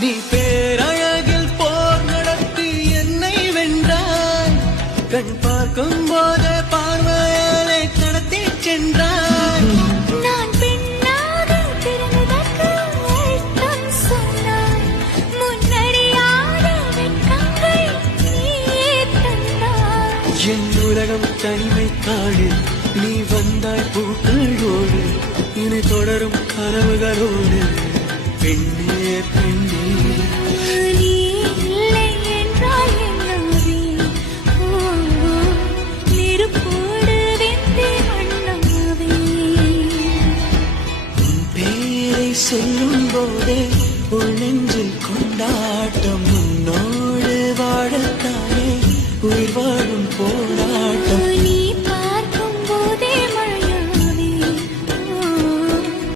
நீ பேரழகில் போர் நடத்தி என்னை வென்றாய். கண் பார்க்கும் போது பார்வையாலே கடத்தி சென்றாய். நான் பெண்ணாக பிறந்ததற்கு அர்த்தம் சொன்னாய். முன்னறியாத வெட்கங்கள் நீயே தந்தாய். என் உலகம் தனிமை காடு, நீ வந்தாய் பூக்களோடு, இனி தொடரும் கனவுகளோடு. பெண்ணே பெண்ணே, நீ இல்லை என்றால் என்னாவே? நெருப்போடு வெந்தே மண்ணாவே. உன் பேரை சொல்லும் போதே உள் நெஞ்சில் கொண்டாட்டம். உன்னோடு வாழத்தானே உயிர் வாழும் போரா